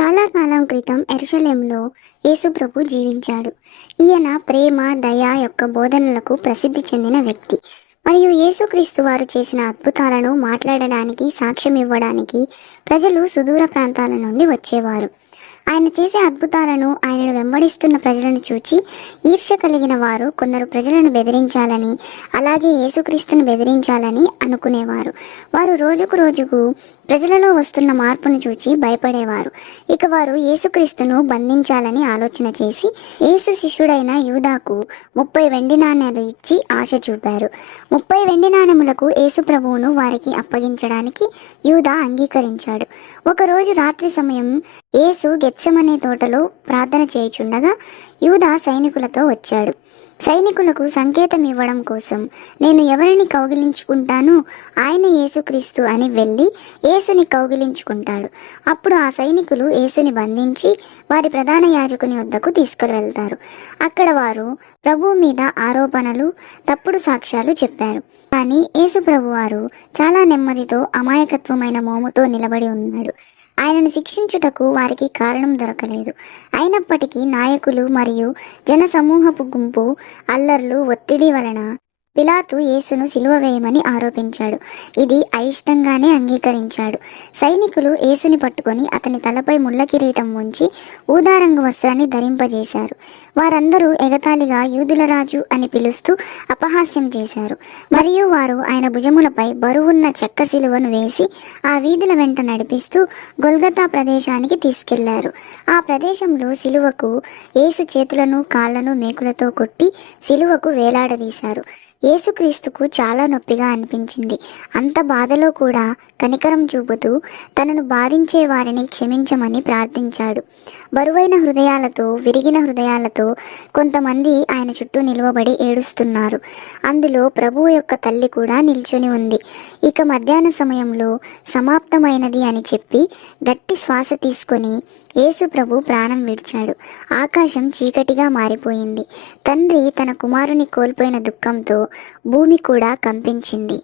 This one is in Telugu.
చాలా కాలం క్రితం యెరూషలేములో యేసుప్రభు జీవించాడు. ఈయన ప్రేమ, దయ యొక్క బోధనలకు ప్రసిద్ధి చెందిన వ్యక్తి. మరియు యేసుక్రీస్తు వారు చేసిన అద్భుతాలను మాట్లాడడానికి, సాక్ష్యం ఇవ్వడానికి ప్రజలు సుదూర ప్రాంతాల నుండి వచ్చేవారు. ఆయన చేసే అద్భుతాలను, ఆయనను వెంబడిస్తున్న ప్రజలను చూచి ఈర్ష్య కలిగిన వారు కొందరు ప్రజలను బెదిరించాలని, అలాగే యేసుక్రీస్తును బెదిరించాలని అనుకునేవారు. వారు రోజుకు ప్రజలలో వస్తున్న మార్పును చూచి భయపడేవారు. ఇక వారు యేసుక్రీస్తును బంధించాలని ఆలోచన చేసి యేసు శిష్యుడైన యూదాకు 30 వెండి నాణేలు ఇచ్చి ఆశ చూపారు. 30 వెండి నాణెములకు యేసు ప్రభువును వారికి అప్పగించడానికి యూదా అంగీకరించాడు. ఒకరోజు రాత్రి సమయం యేసు గెత్సెమనే తోటలో ప్రార్థన చేయుచుండగా యూదా సైనికులతో వచ్చాడు. సైనికులకు సంకేతం ఇవ్వడం కోసం, నేను ఎవరిని కౌగిలించుకుంటాను, ఆయన యేసుక్రీస్తు అని వెళ్ళి యేసుని కౌగిలించుకుంటాడు. అప్పుడు ఆ సైనికులు యేసుని బంధించి వారి ప్రధాన యాజకుని వద్దకు తీసుకుని వెళ్తారు. అక్కడ వారు ప్రభువు మీద ఆరోపణలు, తప్పుడు సాక్ష్యాలు చెప్పారు. కానీ యేసు ప్రభువారు చాలా నెమ్మదితో, అమాయకత్వమైన మోముతో నిలబడి ఉన్నాడు. ఆయనను శిక్షించుటకు వారికి కారణం దొరకలేదు. అయినప్పటికీ నాయకులు మరియు జన సమూహపు గుంపు అల్లర్లు, ఒత్తిడి వలన పిలాతు యేసును సిలువ వేయమని ఆరోపించాడు. ఇది అయిష్టంగానే అంగీకరించాడు. సైనికులు యేసుని పట్టుకొని అతని తలపై ముళ్ళ కిరీటం ఉంచి ఊదారంగు వస్త్రాన్ని ధరింపజేశారు. వారందరూ ఎగతాళిగా యూదుల రాజు అని పిలుస్తూ అపహాస్యం చేశారు. మరియు వారు ఆయన భుజములపై బరువున్న చెక్క సిలువను వేసి ఆ వీధుల వెంట నడిపిస్తూ గొల్గతా ప్రదేశానికి తీసుకెళ్లారు. ఆ ప్రదేశంలో సిలువకు యేసు చేతులను, కాళ్లను మేకులతో కొట్టి సిలువకు వేలాడదీశారు. యేసుక్రీస్తుకు చాలా నొప్పిగా అనిపించింది. అంత బాధలో కూడా కనికరం చూపుతూ తనను బాధించే వారిని క్షమించమని ప్రార్థించాడు. బరువైన హృదయాలతో, విరిగిన హృదయాలతో కొంతమంది ఆయన చుట్టూ నిలువబడి ఏడుస్తున్నారు. అందులో ప్రభువు యొక్క తల్లి కూడా నిల్చొని ఉంది. ఇక మధ్యాహ్న సమయంలో సమాప్తమైనది అని చెప్పి గట్టి శ్వాస తీసుకొని యేసు ప్రభు ప్రాణం విడిచాడు. ఆకాశం చీకటిగా మారిపోయింది. తండ్రి తన కుమారుని కోల్పోయిన దుఃఖంతో భూమి కూడా కంపించింది.